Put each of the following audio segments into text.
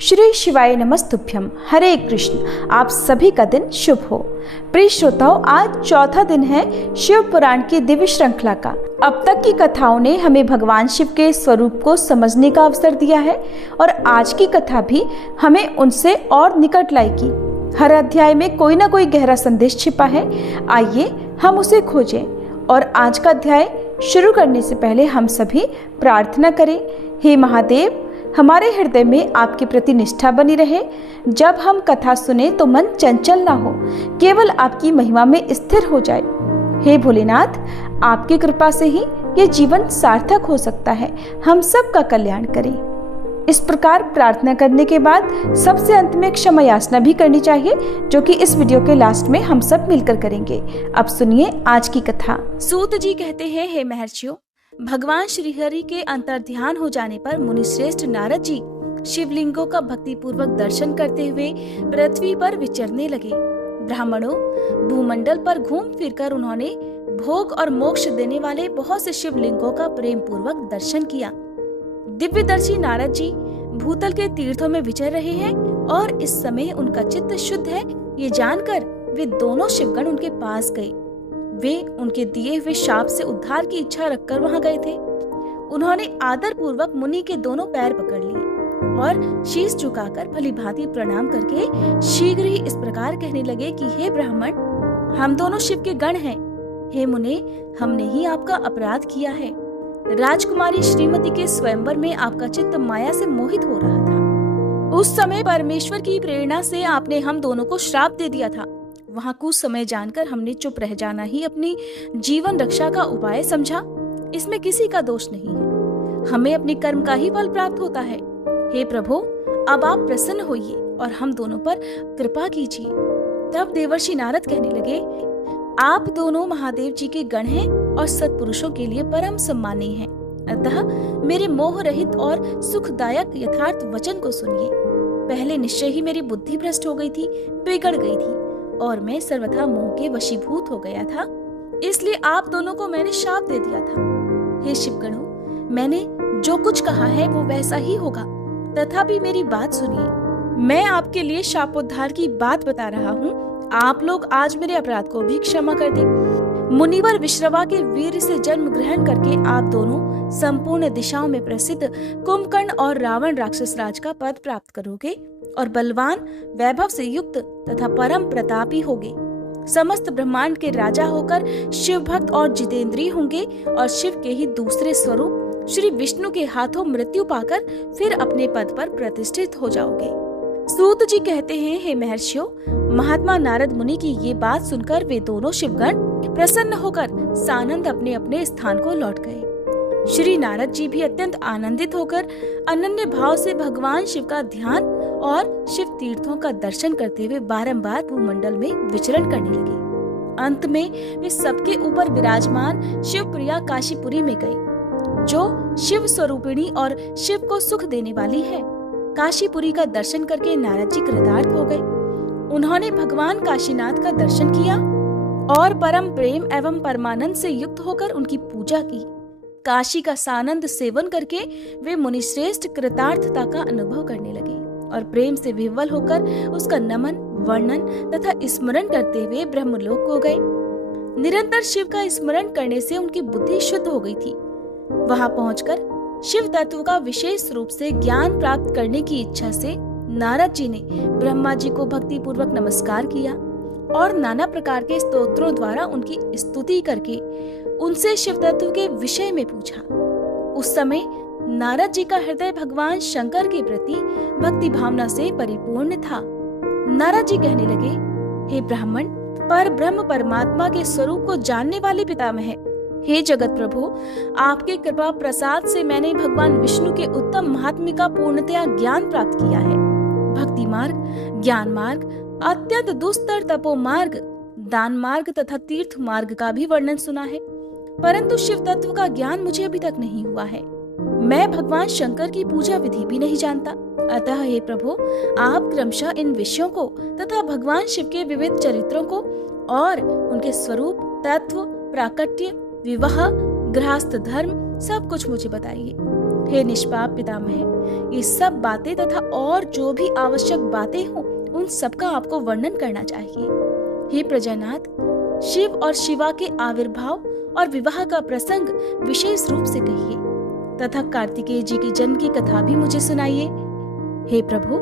श्री शिवाय नमस्तुभ्यम। हरे कृष्ण। आप सभी का दिन शुभ हो। प्रिय श्रोताओं, आज चौथा दिन है शिव पुराण की दिव्य श्रृंखला का। अब तक की कथाओं ने हमें भगवान शिव के स्वरूप को समझने का अवसर दिया है और आज की कथा भी हमें उनसे और निकट लाएगी। हर अध्याय में कोई ना कोई गहरा संदेश छिपा है। आइए हम उसे खोजें। और आज का अध्याय शुरू करने से पहले हम सभी प्रार्थना करें। हे महादेव, हमारे हृदय में आपके प्रति निष्ठा बनी रहे। जब हम कथा सुने तो मन चंचल ना हो, केवल आपकी महिमा में स्थिर हो जाए। हे भोलेनाथ, आपकी कृपा से ही ये जीवन सार्थक हो सकता है। हम सब का कल्याण करें। इस प्रकार प्रार्थना करने के बाद सबसे अंत में क्षमा याचना भी करनी चाहिए, जो कि इस वीडियो के लास्ट में हम सब मिलकर करेंगे। अब सुनिए आज की कथा। सूत जी कहते हैं, हे महर्षियों, भगवान श्री हरि के अंतर्ध्यान हो जाने पर मुनिश्रेष्ठ नारद जी शिवलिंगों का भक्ति पूर्वक दर्शन करते हुए पृथ्वी पर विचरने लगे। ब्राह्मणों, भूमंडल पर घूम फिरकर उन्होंने भोग और मोक्ष देने वाले बहुत से शिवलिंगों का प्रेम पूर्वक दर्शन किया। दिव्यदर्शी नारद जी भूतल के तीर्थों में विचर रहे हैं और इस समय उनका चित्त शुद्ध है, ये जानकर वे दोनों शिवगण उनके पास गए। वे उनके दिए हुए शाप से उद्धार की इच्छा रखकर वहां गए थे। उन्होंने आदर पूर्वक मुनि के दोनों पैर पकड़ लिए और शीश झुकाकर भलीभांति प्रणाम करके शीघ्र ही इस प्रकार कहने लगे कि हे ब्राह्मण, हम दोनों शिव के गण हैं। हे मुने, हमने ही आपका अपराध किया है। राजकुमारी श्रीमती के स्वयंवर में आपका चित्त माया से मोहित हो रहा था। उस समय परमेश्वर की प्रेरणा से आपने हम दोनों को श्राप दे दिया था। वहाँ कुछ समय जानकर हमने चुप रह जाना ही अपनी जीवन रक्षा का उपाय समझा। इसमें किसी का दोष नहीं है, हमें अपने कर्म का ही फल प्राप्त होता है। हे प्रभु, अब आप प्रसन्न होइए और हम दोनों पर कृपा कीजिए। तब देवर्षि नारद कहने लगे, आप दोनों महादेव जी के गण हैं और सत्पुरुषों के लिए परम सम्मानीय हैं। अतः मेरे मोह रहित और सुखदायक यथार्थ वचन को सुनिए। पहले निश्चय ही मेरी बुद्धि भ्रष्ट हो गई थी, बिगड़ गई थी और मैं सर्वथा मोह के वशीभूत हो गया था। इसलिए आप दोनों को मैंने शाप दे दिया था। हे शिवगणों, मैंने जो कुछ कहा है वो वैसा ही होगा, तथापि मेरी बात सुनिए। मैं आपके लिए शापोद्धार की बात बता रहा हूँ। आप लोग आज मेरे अपराध को भी क्षमा कर दें। मुनिवर विश्रवा के वीर से जन्म ग्रहण करके आप दोनों संपूर्ण दिशाओं में प्रसिद्ध कुंभकर्ण और रावण राक्षस राज का पद प्राप्त करोगे और बलवान, वैभव से युक्त तथा परम प्रतापी होगे। समस्त ब्रह्मांड के राजा होकर शिव भक्त और जितेंद्रिय होंगे और शिव के ही दूसरे स्वरूप श्री विष्णु के हाथों मृत्यु पाकर फिर अपने पद पर प्रतिष्ठित हो जाओगे। सूत जी कहते हैं, हे महर्षियों, महात्मा नारद मुनि की ये बात सुनकर वे दोनों शिवगण प्रसन्न होकर सानंद अपने अपने स्थान को लौट गए। श्री नारद जी भी अत्यंत आनंदित होकर अनन्य भाव से भगवान शिव का ध्यान और शिव तीर्थों का दर्शन करते हुए बारंबार भूमंडल में विचरण करने लगे। अंत में वे सबके ऊपर विराजमान शिवप्रिया काशीपुरी में गए, जो शिव स्वरूपिणी और शिव को सुख देने वाली है। काशीपुरी का दर्शन करके नारद जी कृतार्थ हो गए। उन्होंने भगवान काशीनाथ का दर्शन किया और परम प्रेम एवं परमानंद से युक्त होकर उनकी पूजा की। काशी का सानंद सेवन करके वे मुनिश्रेष्ठ कृतार्थता का अनुभव करने लगे और प्रेम से विह्वल होकर उसका नमन, वर्णन तथा स्मरण करते हुए ब्रह्मलोक को गए। निरंतर शिव का स्मरण करने से उनकी बुद्धि शुद्ध हो गई थी। वहां पहुंचकर शिव तत्व का विशेष रूप से ज्ञान प्राप्त करने की इच्छा से नारद जी ने ब्रह्मा जी को भक्ति पूर्वक नमस्कार किया और नाना प्रकार के स्तोत्रों द्वारा उनकी स्तुति करके उनसे शिव तत्व के विषय में पूछा। उस समय नारद जी का हृदय भगवान शंकर के प्रति भक्ति भावना से परिपूर्ण था। नारद जी कहने लगे, हे ब्राह्मण, पर ब्रह्म परमात्मा के स्वरूप को जानने वाले पितामह, हे जगत प्रभु, आपके कृपा प्रसाद से मैंने भगवान विष्णु के उत्तम महात्म्य का पूर्णतया ज्ञान प्राप्त किया है। भक्ति मार्ग, ज्ञान मार्ग, अत्यंत दुस्तर तपो मार्ग, दान मार्ग तथा तीर्थ मार्ग का भी वर्णन सुना है, परंतु शिव तत्व का ज्ञान मुझे अभी तक नहीं हुआ है। मैं भगवान शंकर की पूजा विधि भी नहीं जानता। अतः हे प्रभु, आप क्रमशः इन विषयों को तथा भगवान शिव के विविध चरित्रों को और उनके स्वरूप, तत्व, प्राकट्य, विवाह, गृहस्थ धर्म सब कुछ मुझे बताइए। हे निष्पाप पितामह, ये सब बातें तथा और जो भी आवश्यक बातें हों उन सबका आपको वर्णन करना चाहिए। हे प्रजानाथ, शिव और शिवा के आविर्भाव और विवाह का प्रसंग विशेष रूप से कहिए तथा कार्तिकेय जी के जन्म की कथा भी मुझे सुनाइए। हे प्रभु,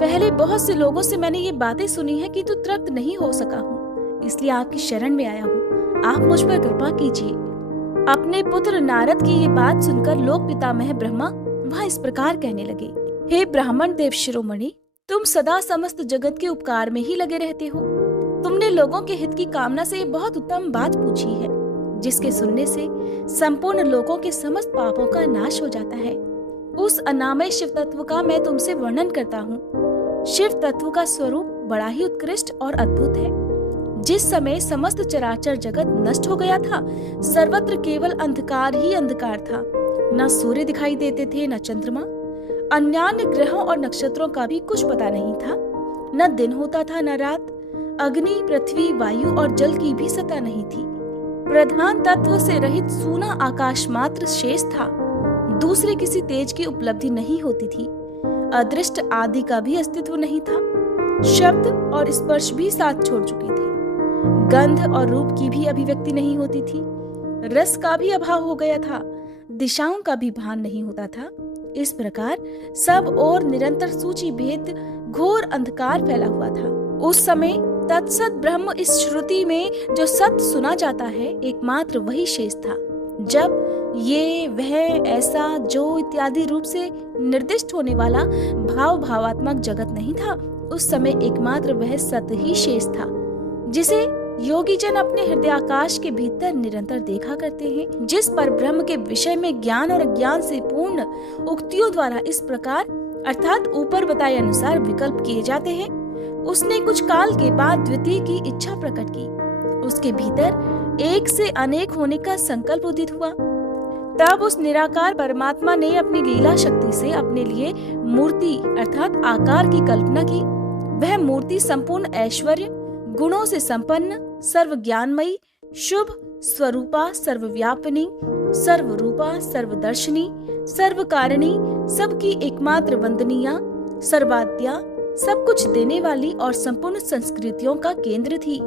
पहले बहुत से लोगों से मैंने ये बातें सुनी है कि तू तृप्त नहीं हो सका हूँ, इसलिए आपकी शरण में आया हूँ। आप मुझ पर कृपा कीजिए। अपने पुत्र नारद की ये बात सुनकर लोक पितामह ब्रह्मा वह इस प्रकार कहने लगे, हे ब्राह्मण देव शिरोमणि, तुम सदा समस्त जगत के उपकार में ही लगे रहते हो। तुमने लोगों के हित की कामना से बहुत उत्तम बात पूछी है, जिसके सुनने से संपूर्ण लोगों के समस्त पापों का नाश हो जाता है। उस अनामय शिव तत्व का मैं तुमसे वर्णन करता हूँ। शिव तत्व का स्वरूप बड़ा ही उत्कृष्ट और अद्भुत है। जिस समय समस्त चराचर जगत नष्ट हो गया था, सर्वत्र केवल अंधकार ही अंधकार था। न सूर्य दिखाई देते थे, न चंद्रमा, अन्यान्य ग्रहों और नक्षत्रों का भी कुछ पता नहीं था। न दिन होता था न रात। अग्नि, पृथ्वी, वायु और जल की भी सत्ता नहीं थी। प्रधान तत्व से रहित सूना आकाश मात्र शेष था। दूसरे किसी तेज की उपलब्धि नहीं होती थी। अदृष्ट आदि का भी अस्तित्व नहीं था। शब्द और स्पर्श भी साथ छोड़ चुके थे। गंध और रूप की भी अभिव्यक्ति नहीं होती थी। रस का भी अभाव हो गया था। दिशाओं का भी भान नहीं होता था। इस प्रकार सब और निरंतर सूची भेद घोर अंधकार फैला हुआ था। उस समय तत्सत ब्रह्म इस श्रुति में जो सत्य सुना जाता है, एकमात्र वही शेष था। जब ये, वह, ऐसा, जो इत्यादि रूप से निर्दिष्ट होने वाला भावात्मक जगत नहीं था, उस समय एकमात्र वह सत्य ही शेष था, जिसे योगी जन अपने हृदयाकाश के भीतर निरंतर देखा करते हैं। जिस पर ब्रह्म के विषय में ज्ञान और अज्ञान से पूर्ण उक्तियों द्वारा इस प्रकार अर्थात ऊपर बताए अनुसार विकल्प किए जाते हैं, उसने कुछ काल के बाद द्वितीय की इच्छा प्रकट की। उसके भीतर एक से अनेक होने का संकल्प उदित हुआ। तब उस निराकार परमात्मा ने अपनी लीला शक्ति से अपने लिए मूर्ति अर्थात आकार की कल्पना की। वह मूर्ति संपूर्ण ऐश्वर्य, गुणों से संपन्न, सर्व ज्ञानमयी, शुभ स्वरूपा, सर्वव्यापिनी, सर्वरूपा, सर्वदर्शनी, सर्वकारिणी, सबकी एकमात्र वंदनीया, सर्वाद्या, सब कुछ देने वाली और संपूर्ण संस्कृतियों का केंद्र थी।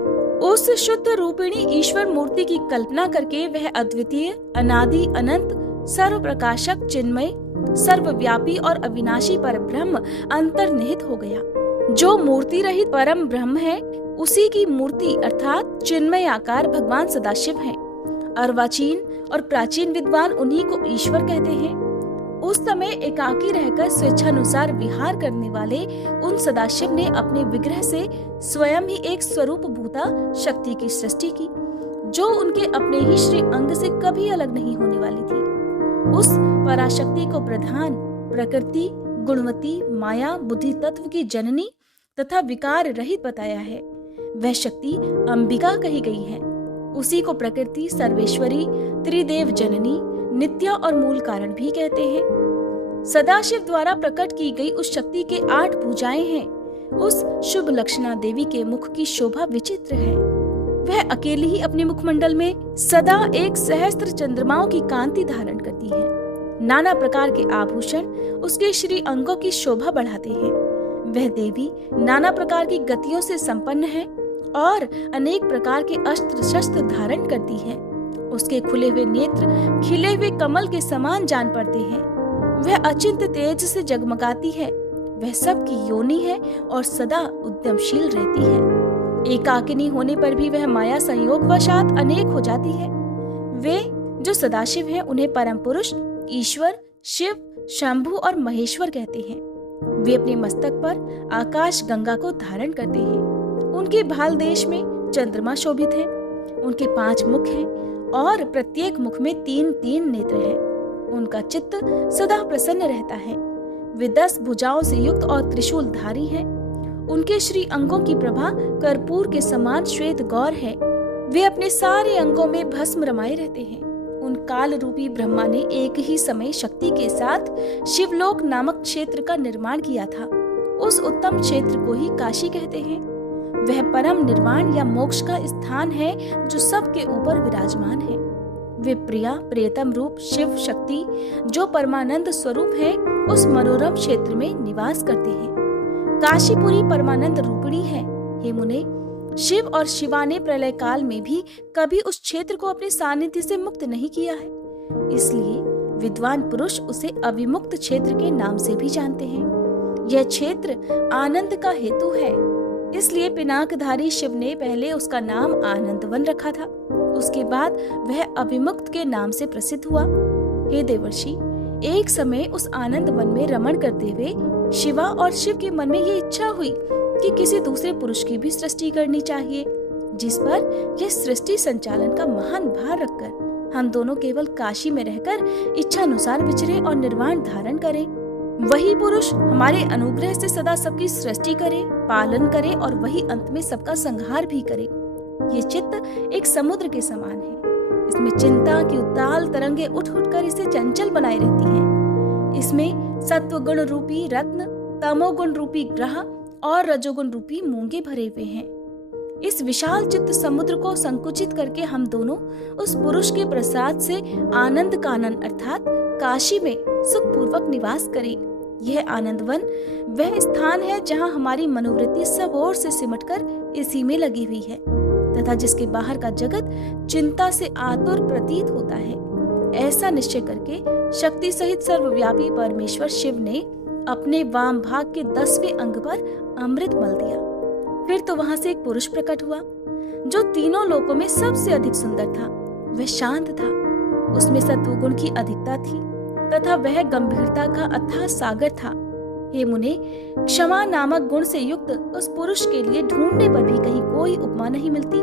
उस शुद्ध रूपिणी ईश्वर मूर्ति की कल्पना करके वह अद्वितीय, अनादि, अनंत, सर्व प्रकाशक, चिन्मय, सर्वव्यापी और अविनाशी पर ब्रह्म अंतर्निहित हो गया। जो मूर्ति रहित परम ब्रह्म है, उसी की मूर्ति अर्थात चिन्मय आकार भगवान सदाशिव हैं। अर्वाचीन और प्राचीन विद्वान उन्हीं को ईश्वर कहते हैं। उस समय एकाकी रहकर स्वेच्छानुसार विहार करने वाले उन सदाशिव ने अपने विग्रह से स्वयं ही एक स्वरूप भूता शक्ति की सृष्टि की, जो उनके अपने ही श्री अंग से कभी अलग नहीं होने वाली थी। उस पराशक्ति को प्रधान, प्रकृति, गुणवती, माया, बुद्धि तत्व की जननी तथा विकार रहित बताया है। वह शक्ति अंबिका कही गई है। उसी को प्रकृति, सर्वेश्वरी, त्रिदेव जननी, नित्या और मूल कारण भी कहते हैं। सदाशिव द्वारा प्रकट की गई उस शक्ति के 8 भुजाएं हैं। उस शुभ लक्षणा देवी के मुख की शोभा विचित्र है। वह अकेली ही अपने मुखमंडल में सदा 1 सहस्त्र चंद्रमाओं की कांति धारण करती है। नाना प्रकार के आभूषण उसके श्री अंगों की शोभा बढ़ाते हैं। वह देवी नाना प्रकार की गतियों से संपन्न है और अनेक प्रकार के अस्त्र शस्त्र धारण करती है। उसके खुले हुए नेत्र खिले हुए कमल के समान जान पड़ते हैं। वह अचिंत्य तेज से जगमगाती है। वह सबकी योनि है और सदा उद्यमशील रहती है। एकाकिनी होने पर भी वह माया संयोग वशात अनेक हो जाती है। वे जो सदाशिव हैं, उन्हें परम पुरुष, ईश्वर, शिव, शंभु और महेश्वर कहते हैं। वे अपने मस्तक पर आकाश गंगा को धारण करते हैं। उनके भाल देश में चंद्रमा शोभित है। उनके 5 मुख हैं और प्रत्येक मुख में 3-3 नेत्र हैं। उनका चित्त सदा प्रसन्न रहता है। वे 10 भुजाओं से युक्त और त्रिशूलधारी हैं। उनके श्री अंगों की प्रभा कर्पूर के समान श्वेत गौर है। वे अपने सारे अंगों में भस्म रमाए रहते हैं। उन काल रूपी ब्रह्मा ने एक ही समय शक्ति के साथ शिवलोक नामक क्षेत्र का निर्माण किया था। उस उत्तम क्षेत्र को ही काशी कहते हैं। वह परम निर्वाण या मोक्ष का स्थान है जो सबके ऊपर विराजमान है। वे प्रिया प्रियतम रूप शिव शक्ति जो परमानंद स्वरूप है उस मनोरम क्षेत्र में निवास करते हैं। काशीपुरी परमानंद रूपिणी है। हे मुने, शिव और शिवा ने प्रलय काल में भी कभी उस क्षेत्र को अपने सानिध्य से मुक्त नहीं किया है, इसलिए विद्वान पुरुष उसे अविमुक्त क्षेत्र के नाम से भी जानते हैं। यह क्षेत्र आनंद का हेतु है, इसलिए पिनाकधारी शिव ने पहले उसका नाम आनंदवन रखा था, उसके बाद वह अविमुक्त के नाम से प्रसिद्ध हुआ। हे देवर्षि, एक समय उस आनंद वन में रमण करते हुए शिवा और शिव के मन में ये इच्छा हुई कि किसी दूसरे पुरुष की भी सृष्टि करनी चाहिए, जिस पर यह सृष्टि संचालन का महान भार रखकर हम दोनों केवल काशी में रहकर इच्छानुसार विचरे और निर्वाण धारण करें। वही पुरुष हमारे अनुग्रह से सदा सबकी सृष्टि करे, पालन करे और वही अंत में सबका संहार भी करे। ये चित्त एक समुद्र के समान है। इसमें चिंता की उताल तरंगे उठ उठकर इसे चंचल बनाए रहती हैं। इसमें सत्वगुण रूपी रत्न, तमोगुण रूपी ग्रह और रजोगुण रूपी मूंगे भरे हुए हैं। इस विशाल चित्त समुद्र को संकुचित करके हम दोनों उस पुरुष के प्रसाद से आनंद कानन अर्थात काशी में सुखपूर्वक निवास करें। यह आनंदवन वह स्थान है जहाँ हमारी मनोवृत्ति सब ओर से सिमटकर इसी में लगी हुई है तथा जिसके बाहर का जगत चिंता से आतुर प्रतीत होता है। ऐसा निश्चय करके शक्ति सहित सर्वव्यापी परमेश्वर शिव ने अपने वाम भाग के 10वें अंग पर अमृत मल दिया। फिर तो वहां से एक पुरुष प्रकट हुआ जो तीनों लोकों में सबसे अधिक सुंदर था। वह शांत था, उसमें सत्वगुण की अधिकता थी तथा वह गंभीरता का अथाह सागर था। हे मुने, क्षमा नामक गुण से युक्त उस पुरुष के लिए ढूंढने पर भी कहीं कोई उपमा नहीं मिलती।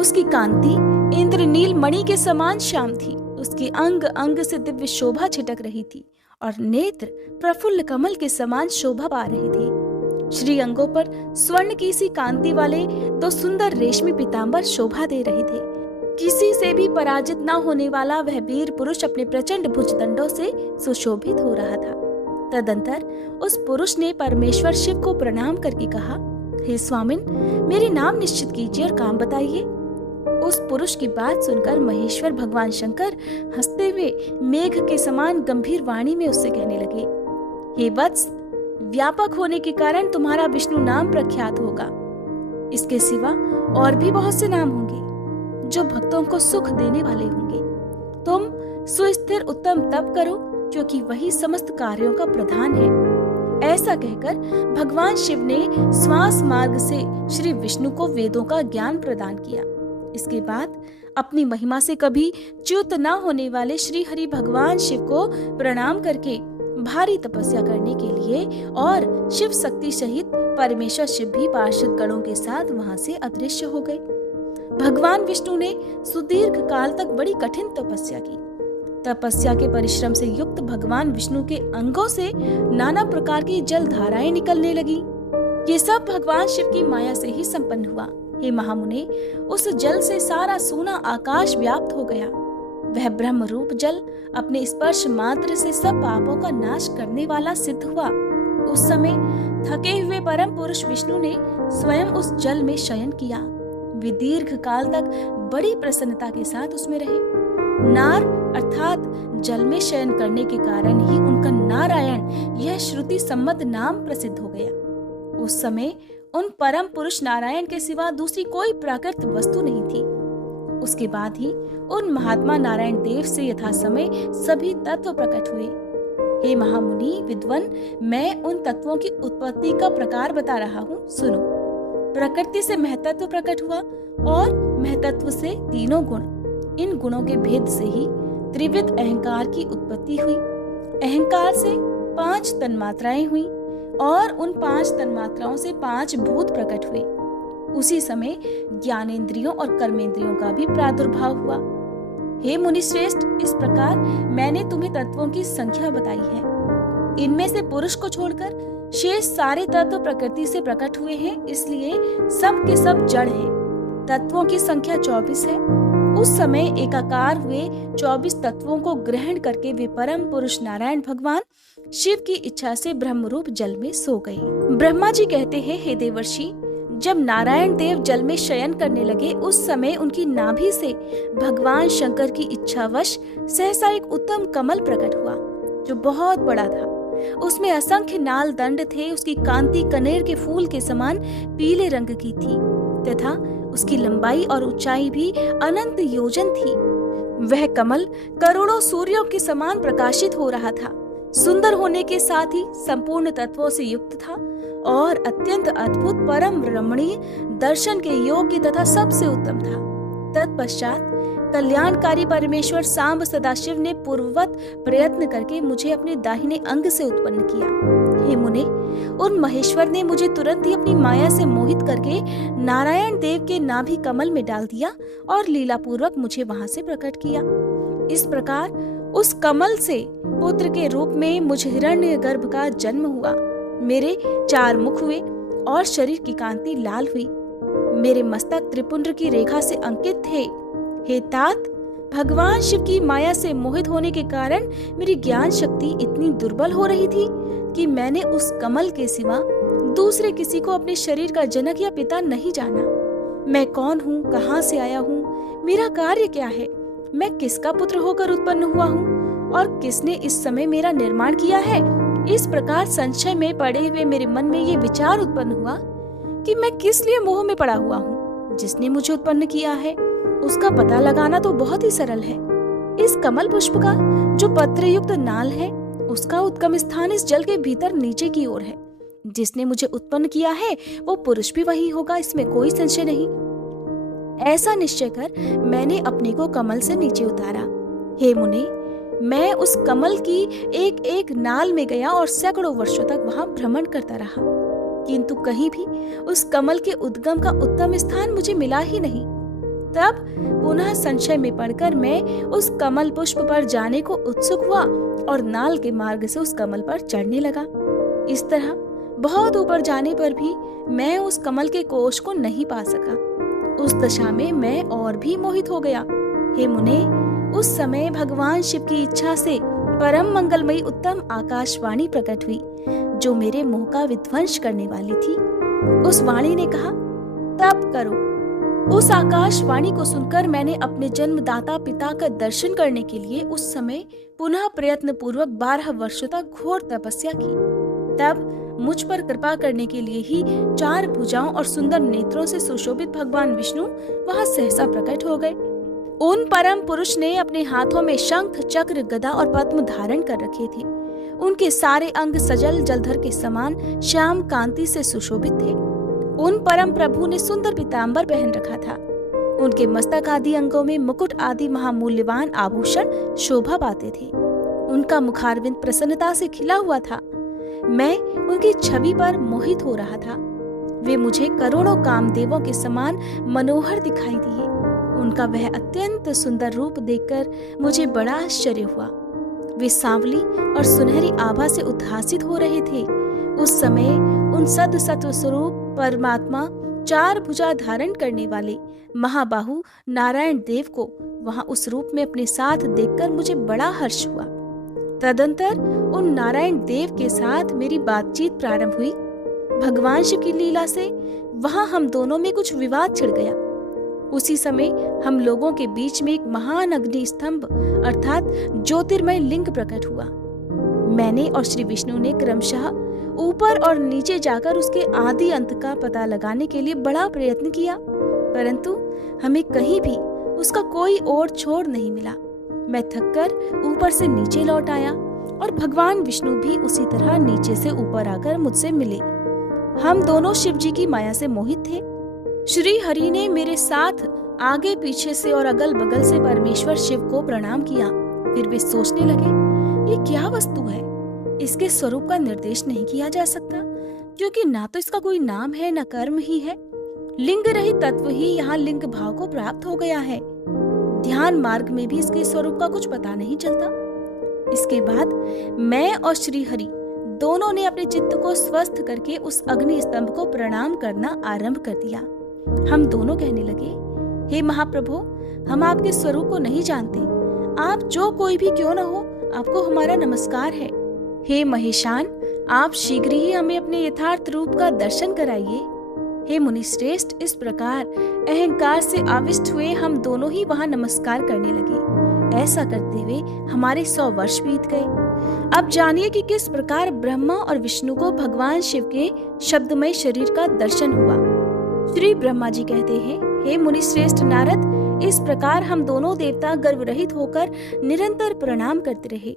उसकी कांति इंद्रनील मणि के समान श्याम थी, उसके अंग अंग से दिव्य शोभा छिटक रही थी और नेत्र प्रफुल्ल कमल के समान शोभा पा रहे थे। श्री अंगों पर स्वर्ण की सी कांति वाले 2 सुंदर रेशमी पीतांबर शोभा दे रहे थे। किसी से भी पराजित न होने वाला वह वीर पुरुष अपने प्रचंड भुजदंडों से सुशोभित हो रहा था। तदंतर उस पुरुष ने परमेश्वर शिव को प्रणाम करके कहा, हे स्वामिन, मेरे नाम निश्चित कीजिए और काम बताइए। उस पुरुष की बात सुनकर महेश्वर भगवान शंकर हंसते हुए मेघ के समान गंभीर वाणी में उससे कहने लगे, हे वत्स, व्यापक होने के कारण तुम्हारा विष्णु नाम प्रख्यात होगा। इसके सिवा और भी बहुत से नाम होंगे जो भक्तों को सुख देने वाले होंगे। तुम सुस्थिर उत्तम तप करो, क्योंकि वही समस्त कार्यों का प्रधान है। ऐसा कहकर भगवान शिव ने श्वास मार्ग से श्री विष्णु को वेदों का ज्ञान प्रदान किया। इसके बाद अपनी महिमा से कभी च्युत न होने वाले श्री हरि भगवान शिव को प्रणाम करके भारी तपस्या करने के लिए और शिव शक्ति सहित परमेश्वर शिव भी पार्षद गणों के साथ वहां से अदृश्य हो गए। भगवान विष्णु ने सुदीर्घ काल तक बड़ी कठिन तपस्या की। तपस्या के परिश्रम से युक्त भगवान विष्णु के अंगों से नाना प्रकार की जल धाराएं निकलने लगी। ये सब भगवान शिव की माया से ही संपन्न हुआ। हे महामुने, उस जल से सारा सोना आकाश व्याप्त हो गया। वह ब्रह्म रूप जल अपने स्पर्श मात्र से सब पापों का नाश करने वाला सिद्ध हुआ। उस समय थके हुए परम पुरुष विष्णु ने स्वयं उस जल में शयन किया। वे दीर्घ काल तक बड़ी प्रसन्नता के साथ उसमें रहे। नार अर्थात जल में शयन करने के कारण ही उनका नारायण यह श्रुति सम्मत नाम प्रसिद्ध हो गया। उस समय उन परम पुरुष नारायण के सिवा दूसरी कोई प्राकृत वस्तु नहीं थी। उसके बाद ही उन महात्मा नारायण देव से यथा समय सभी तत्व प्रकट हुए। हे महामुनि विद्वन, मैं उन तत्वों की उत्पत्ति का प्रकार बता रहा हूँ, सुनो। प्रकृति से महतत्व प्रकट हुआ और महतत्व से तीनों गुण। इन गुणों के भेद से ही त्रिविध अहंकार की उत्पत्ति हुई। अहंकार से 5 तन्मात्राएं हुई और उन 5 तन्मात्राओं से 5 भूत प्रकट हुए। उसी समय ज्ञानेंद्रियों और कर्मेंद्रियों का भी प्रादुर्भाव हुआ। हे मुनि श्रेष्ठ, इस प्रकार मैंने तुम्हें तत्वों की संख्या बताई है। इनमें से पुरुष को छोड़कर शेष सारे तत्व प्रकृति से प्रकट हुए हैं, इसलिए सब के सब जड़ हैं। तत्वों की संख्या 24 है। उस समय एकाकार हुए 24 तत्वों को ग्रहण करके वे परम पुरुष नारायण भगवान शिव की इच्छा से ब्रह्मरूप जल में सो गए। ब्रह्मा जी कहते हैं, हे देवर्षि, जब नारायण देव जल में शयन करने लगे उस समय उनकी नाभि से भगवान शंकर की इच्छावश सहसा एक उत्तम कमल प्रकट हुआ जो बहुत बड़ा था। उसमें असंख्य नाल दंड थे। उसकी कांति कनेर के फूल के समान पीले रंग की थी तथा उसकी लंबाई और ऊंचाई भी अनंत योजन थी। वह कमल करोड़ों सूर्यों के समान प्रकाशित हो रहा था। सुंदर होने के साथ ही संपूर्ण तत्वों से युक्त था और अत्यंत अद्भुत परम रमणीय दर्शन के योग्य तथा सबसे उत्तम था। तत्पश्चात कल्याणकारी परमेश्वर सांब सदाशिव ने पूर्ववत प्रयत्न करके मुझे अपने दाहिने अंग से उत्पन्न किया। हे मुने, उन महेश्वर ने मुझे तुरंत ही अपनी माया से मोहित करके नारायण देव के नाभि कमल में डाल दिया और लीला पूर्वक मुझे वहां से प्रकट किया। इस प्रकार उस कमल से पुत्र के रूप में मुझ हिरण्यगर्भ का जन्म हुआ। मेरे 4 मुख हुए और शरीर की कांति लाल हुई। मेरे मस्तक त्रिपुंड की रेखा से अंकित थे। हे तात, भगवान शिव की माया से मोहित होने के कारण मेरी ज्ञान शक्ति इतनी दुर्बल हो रही थी कि मैंने उस कमल के सिवा दूसरे किसी को अपने शरीर का जनक या पिता नहीं जाना। मैं कौन हूँ, कहाँ से आया हूँ, मेरा कार्य क्या है, मैं किसका पुत्र होकर उत्पन्न हुआ हूँ और किसने इस समय मेरा निर्माण किया है। इस प्रकार संशय में पड़े हुए मेरे मन में ये विचार उत्पन्न हुआ कि मैं किस लिए मोह में पड़ा हुआ हूँ। जिसने मुझे उत्पन्न किया है उसका पता लगाना तो बहुत ही सरल है। इस कमल पुष्प का जो पत्र युक्त नाल है उसका उद्गम स्थान इस जल के भीतर नीचे की ओर है। जिसने मुझे उत्पन्न किया है वो पुरुष भी वही होगा, इसमें कोई संशय नहीं। ऐसा निश्चय कर मैंने अपने को कमल से नीचे उतारा। हे मुने, मैं उस कमल की एक एक नाल में गया और सैकड़ों वर्षों तक वहां भ्रमण करता रहा, किंतु कहीं भी उस कमल के उद्गम का उत्तम स्थान मुझे मिला ही नहीं। तब पुनः संशय में पड़कर मैं उस कमल पुष्प पर जाने को उत्सुक हुआ और नाल के मार्ग से उस कमल पर चढ़ने लगा। इस तरह बहुत ऊपर जाने पर भी मैं उस कमल के कोश को नहीं पा सका। उस दशा में मैं और भी मोहित हो गया। हे मुने, उस समय भगवान शिव की इच्छा से परम मंगलमयी उत्तम आकाशवाणी प्रकट हुई जो मेरे मोह का विध्वंस करने वाली थी। उस वाणी ने कहा, तप करो। उस आकाशवाणी को सुनकर मैंने अपने जन्मदाता पिता का दर्शन करने के लिए उस समय पुनः प्रयत्न पूर्वक 12 वर्षों तक घोर तपस्या की। तब मुझ पर कृपा करने के लिए ही 4 भुजाओं और सुंदर नेत्रों से सुशोभित भगवान विष्णु वहां सहसा प्रकट हो गए। उन परम पुरुष ने अपने हाथों में शंख, चक्र, गदा और पद्म धारण कर रखे थे। उनके सारे अंग सजल जलधर के समान श्याम कांति से सुशोभित थे। उन परम प्रभु ने सुंदर पीतांबर पहन रखा था। उनके मस्तक आदि अंगों में मुकुट आदि महामूल्यवान आभूषण शोभा पाते थे। उनका मुखारविंद प्रसन्नता से खिला हुआ था। मैं उनकी छवि पर मोहित हो रहा था। वे मुझे करोड़ों कामदेवों के समान मनोहर दिखाई दिए। उनका वह अत्यंत सुंदर रूप देखकर मुझे बड़ा आश्चर्य हुआ। वे सांवली और सुनहरी आभा से उद्भासित हो रहे थे। उस समय उन सद सत्व स्वरूप परमात्मा 4 भुजा धारण करने वाले महाबाहु नारायण देव को वहां उस रूप में अपने साथ देखकर मुझे बड़ा हर्ष हुआ। तदंतर उन नारायण देव के साथ मेरी बातचीत प्रारंभ हुई। भगवान शिव की लीला से वहां हम दोनों में कुछ विवाद छिड़ गया। उसी समय हम लोगों के बीच में एक महान अग्नि स्तंभ अर्थात ज्योतिर्मय लिंग प्रकट हुआ। मैंने और श्री विष्णु ने क्रमशः ऊपर और नीचे जाकर उसके आदि अंत का पता लगाने के लिए बड़ा प्रयत्न किया, परंतु हमें कहीं भी उसका कोई ओर छोर नहीं मिला। मैं थककर ऊपर से नीचे लौट आया और भगवान विष्णु भी उसी तरह नीचे से ऊपर आकर मुझसे मिले। हम दोनों शिव जी की माया से मोहित थे। श्री हरि ने मेरे साथ आगे पीछे से और अगल बगल से परमेश्वर शिव को प्रणाम किया। फिर वे सोचने लगे, ये क्या वस्तु है, इसके स्वरूप का निर्देश नहीं किया जा सकता, क्योंकि ना तो इसका कोई नाम है न कर्म ही है। लिंग रहित तत्व ही यहाँ लिंग भाव को प्राप्त हो गया है। ध्यान मार्ग में भी इसके स्वरूप का कुछ पता नहीं चलता। इसके बाद मैं और श्री हरि दोनों ने अपने चित्त को स्वस्थ करके उस अग्नि स्तंभ को प्रणाम करना आरंभ कर दिया। हम दोनों कहने लगे, हे महाप्रभु, हम आपके स्वरूप को नहीं जानते। आप जो कोई भी क्यों न हो, आपको हमारा नमस्कार है। हे महेशान, आप शीघ्र ही हमें अपने यथार्थ रूप का दर्शन कराइए। हे मुनि श्रेष्ठ, इस प्रकार अहंकार से आविष्ट हुए हम दोनों ही वहां नमस्कार करने लगे। ऐसा करते हुए हमारे 100 वर्ष बीत गए। अब जानिए कि किस प्रकार ब्रह्मा और विष्णु को भगवान शिव के शब्दमय शरीर का दर्शन हुआ। श्री ब्रह्मा जी कहते हैं, हे मुनि श्रेष्ठ नारद, इस प्रकार हम दोनों देवता गर्व रहित होकर निरंतर प्रणाम करते रहे।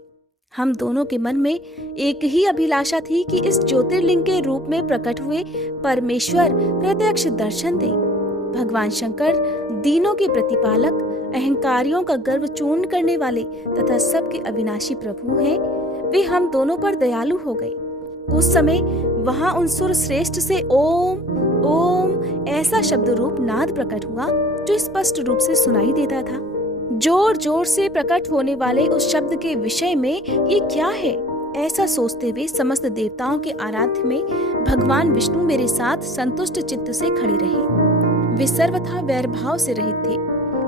हम दोनों के मन में एक ही अभिलाषा थी कि इस ज्योतिर्लिंग के रूप में प्रकट हुए परमेश्वर प्रत्यक्ष दर्शन दे। भगवान शंकर दीनों के प्रतिपालक, अहंकारियों का गर्व चूर्ण करने वाले तथा सबके अविनाशी प्रभु हैं। वे हम दोनों पर दयालु हो गए। उस समय वहां उन सुर श्रेष्ठ से ओम ओम ऐसा शब्द रूप नाद प्रकट हुआ जो स्पष्ट रूप से सुनाई देता था। जोर जोर से प्रकट होने वाले उस शब्द के विषय में ये क्या है, ऐसा सोचते हुए समस्त देवताओं के आराध्य में भगवान विष्णु मेरे साथ संतुष्ट चित्त से खड़े रहे। वे सर्वथा वैरभाव से रहित थे।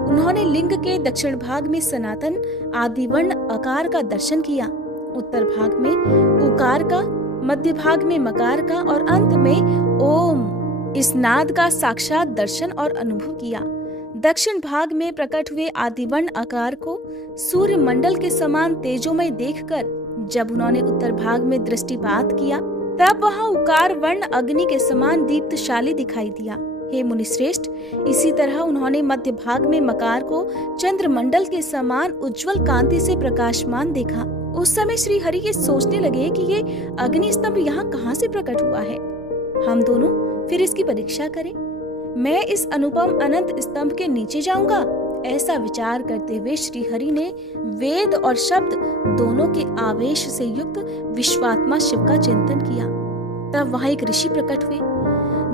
उन्होंने लिंग के दक्षिण भाग में सनातन आदिवर्ण आकार का दर्शन किया, उत्तर भाग में उकार का, मध्य भाग में मकार का और अंत में ओम इस नाद का साक्षात दर्शन और अनुभव किया। दक्षिण भाग में प्रकट हुए आदिवर्ण आकार को सूर्य मंडल के समान तेजोमय देखकर जब उन्होंने उत्तर भाग में दृष्टिपात किया, तब वहां उकार वर्ण अग्नि के समान दीप्तशाली दिखाई दिया। हे मुनि श्रेष्ठ, इसी तरह उन्होंने मध्य भाग में मकार को चंद्रमंडल के समान उज्जवल कांति से प्रकाशमान देखा। उस समय श्री हरि ये सोचने लगे कि ये अग्नि स्तंभ यहाँ कहाँ से प्रकट हुआ है। हम दोनों फिर इसकी परीक्षा करें। मैं इस अनुपम अनंत स्तंभ के नीचे जाऊंगा। ऐसा विचार करते हुए श्री हरि ने वेद और शब्द दोनों के आवेश से युक्त विश्वात्मा शिव का चिंतन किया। तब वहां एक ऋषि प्रकट हुए,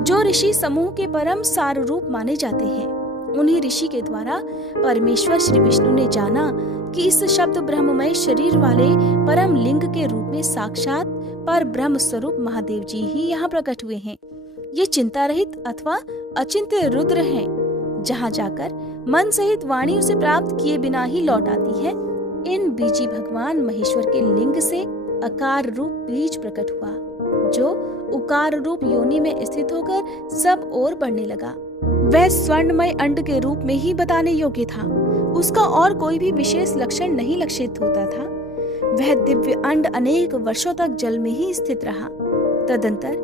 जो ऋषि समूह के परम सार रूप माने जाते हैं। उन्हीं ऋषि के द्वारा परमेश्वर श्री विष्णु ने जाना कि इस शब्द ब्रह्ममय शरीर वाले परम लिंग के रूप में साक्षात पर ब्रह्म स्वरूप महादेव जी ही यहाँ प्रकट हुए हैं। ये चिंता रहित अथवा अचिंत्य रुद्र हैं, जहाँ जाकर मन सहित वाणी उसे प्राप्त किए बिना ही लौट आती है। इन बीजी भगवान महेश्वर के लिंग से अकार रूप बीज प्रकट हुआ, जो उकार रूप योनि में स्थित होकर सब ओर बढ़ने लगा। वह स्वर्णमय अंड के रूप में ही बताने योग्य था। उसका और कोई भी विशेष लक्षण नहीं लक्षित होता था। वह दिव्य अंड अनेक वर्षों तक जल में ही स्थित रहा। तदंतर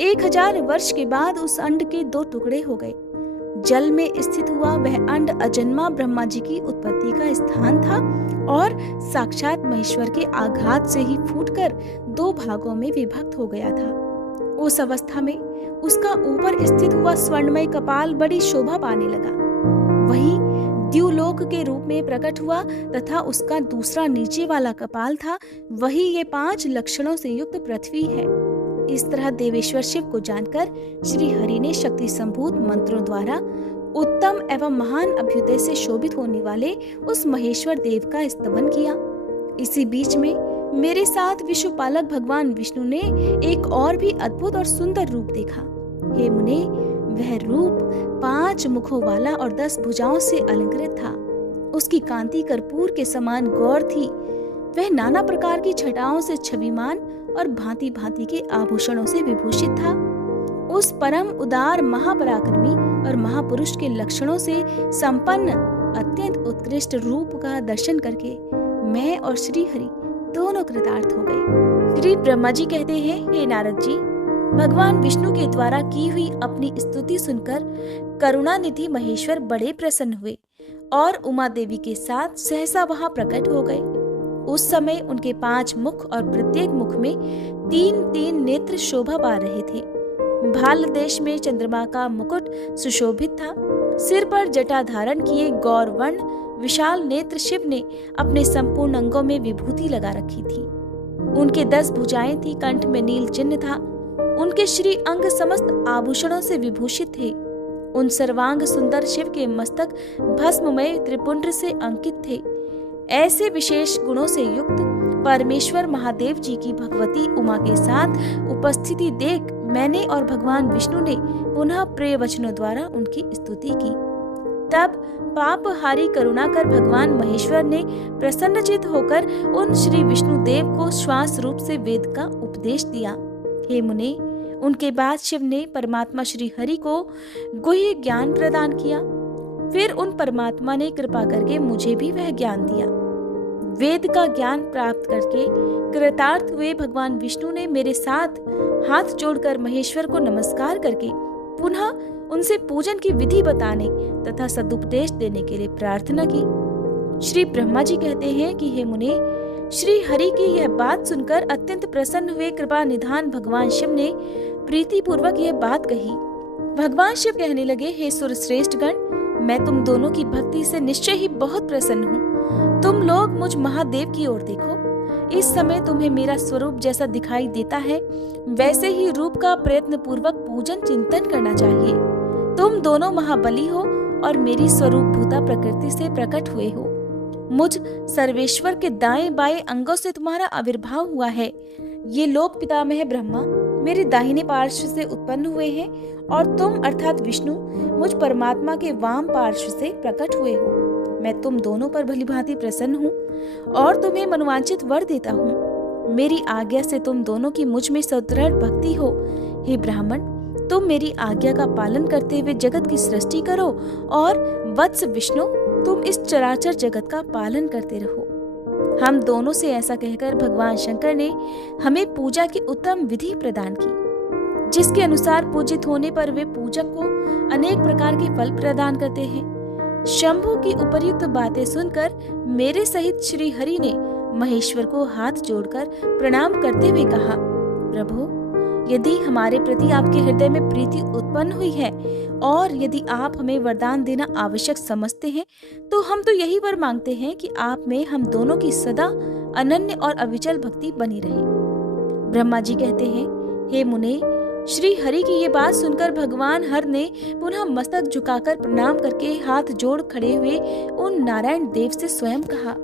1000 वर्ष के बाद उस अंड के 2 टुकड़े हो गए। जल में स्थित हुआ वह अंड अजन्मा ब्रह्मा जी की उत्पत्ति का स्थान था और साक्षात महेश्वर के आघात से ही फूटकर 2 भागों में विभक्त हो गया था। उस अवस्था में उसका ऊपर स्थित हुआ स्वर्णमय कपाल बड़ी शोभा पाने लगा। वही द्युलोक के रूप में प्रकट हुआ तथा उसका दूसरा नीचे वाला कपाल था। वही ये 5 लक्षणों से युक्त पृथ्वी है। इस तरह देवेश्वर शिव को जानकर श्री हरि ने शक्ति संभूत मंत्रों द्वारा उत्तम एवं महान अभ्युदय से शोभित होने वाले उस महेश्वर देव का स्तवन किया। इसी बीच में मेरे साथ विश्वपालक भगवान विष्णु ने एक और भी अद्भुत और सुंदर रूप देखा। हे मुने, वह रूप 5 मुखों वाला और 10 भुजाओं से अलंकृत था। उसकी कांति कर्पूर के समान गौर थी। वह नाना प्रकार की छटाओं से छविमान और भांति भांति के आभूषणों से विभूषित था। उस परम उदार महापराक्रमी और महापुरुष के लक्षणों से संपन्न अत्यंत उत्कृष्ट रूप का दर्शन करके मैं और श्री हरि दोनों कृतार्थ हो गए। श्री ब्रह्मा जी कहते हैं, हे नारद जी, भगवान विष्णु के द्वारा की हुई अपनी स्तुति सुनकर करुणानिधि महेश्वर बड़े प्रसन्न हुए और उमा देवी के साथ सहसा वहां प्रकट हो गए। उस समय उनके 5 मुख और प्रत्येक मुख में 3-3 नेत्र शोभा पा रहे थे। भाल देश में चंद्रमा का मुकुट सुशोभित था। सिर पर जटा धारण किए गौरवर्ण विशाल नेत्र शिव ने अपने संपूर्ण अंगों में विभूति लगा रखी थी। उनके 10 भुजाएं थी, कंठ में नील चिन्ह था। उनके श्री अंग समस्त आभूषणों से विभूषित थे। उन सर्वांग सुंदर शिव के मस्तक भस्ममय त्रिपुंड से अंकित थे। ऐसे विशेष गुणों से युक्त परमेश्वर महादेव जी की भगवती उमा के साथ उपस्थिति देख मैंने और भगवान विष्णु ने पुनः प्रिय वचनों द्वारा उनकी स्तुति की। तब पापहारी करुणा कर भगवान महेश्वर ने प्रसन्नचित होकर उन श्री विष्णु देव को श्वास रूप से वेद का उपदेश दिया। हे मुने, उनके बाद शिव ने परमात्मा श्री हरि को गुह्य ज्ञान प्रदान किया। फिर उन परमात्मा ने कृपा करके मुझे भी वह ज्ञान दिया। वेद का ज्ञान प्राप्त करके कृतार्थ हुए भगवान विष्णु ने मेरे साथ हाथ जोड़कर महेश्वर को नमस्कार करके पुनः उनसे पूजन की विधि बताने तथा सदुपदेश देने के लिए प्रार्थना की। श्री ब्रह्मा जी कहते हैं कि हे मुने, श्री हरि की यह बात सुनकर अत्यंत प्रसन्न हुए कृपा निधान भगवान शिव ने प्रीति पूर्वक यह बात कही। भगवान शिव कहने लगे, हे सुर श्रेष्ठ गण, मैं तुम दोनों की भक्ति से निश्चय ही बहुत प्रसन्न हूँ। तुम लोग मुझ महादेव की ओर देखो। इस समय तुम्हें मेरा स्वरूप जैसा दिखाई देता है वैसे ही रूप का प्रयत्न पूर्वक पूजन चिंतन करना चाहिए। तुम दोनों महाबली हो और मेरी स्वरूप भूता प्रकृति से प्रकट हुए हो। मुझ सर्वेश्वर के दाएं बाएं अंगों से तुम्हारा आविर्भाव हुआ है। ये लोक पितामह ब्रह्मा मेरे दाहिने पार्श्व से उत्पन्न हुए हैं और तुम अर्थात विष्णु मुझ परमात्मा के वाम पार्श्व से प्रकट हुए हो। मैं तुम दोनों पर भलीभांति प्रसन्न हूँ और तुम्हें मनोवांछित वर देता हूँ। मेरी आज्ञा से तुम दोनों की मुझ में सुदृढ़ भक्ति हो। हे ब्राह्मण, तुम मेरी आज्ञा का पालन करते हुए जगत की सृष्टि करो और वत्स विष्णु तुम इस चराचर जगत का पालन करते रहो। हम दोनों से ऐसा कहकर भगवान शंकर ने हमें पूजा की उत्तम विधि प्रदान की, जिसके अनुसार पूजित होने पर वे पूजक को अनेक प्रकार के फल प्रदान करते हैं। शंभु की उपर्युक्त बातें सुनकर मेरे सहित श्री हरि ने महेश्वर को हाथ जोड़कर प्रणाम करते हुए कहा, प्रभु, यदि हमारे प्रति आपके हृदय में प्रीति उत्पन्न हुई है और यदि आप हमें वरदान देना आवश्यक समझते हैं तो हम तो यही वर मांगते हैं कि आप में हम दोनों की सदा अनन्य और अविचल भक्ति बनी रहे। ब्रह्मा जी कहते हैं, हे मुने, श्री हरि की ये बात सुनकर भगवान हर ने पुनः मस्तक झुकाकर प्रणाम करके हाथ जोड़ खड़े हुए उन नारायण देव से स्वयं कहा।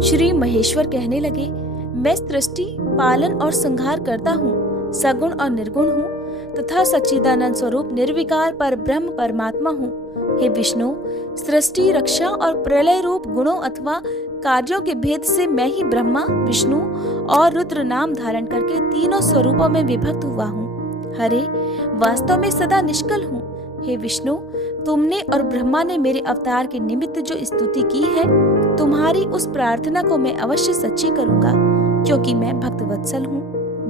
श्री महेश्वर कहने लगे, मैं सृष्टि, पालन और संहार करता हूँ, सगुण और निर्गुण हूँ तथा सच्चिदानंद स्वरूप निर्विकार पर ब्रह्म परमात्मा हूँ। हे विष्णु, सृष्टि, रक्षा और प्रलय रूप गुणों अथवा कार्यों के भेद से मैं ही ब्रह्मा, विष्णु और रुद्र नाम धारण करके तीनों स्वरूपों में विभक्त हुआ हूँ। हरे, वास्तव में सदा निष्कल हूँ। हे विष्णु, तुमने और ब्रह्मा ने मेरे अवतार के निमित्त जो स्तुति की है, तुम्हारी उस प्रार्थना को मैं अवश्य सच्ची करूंगा, क्योंकि मैं भक्त वत्सल हूँ।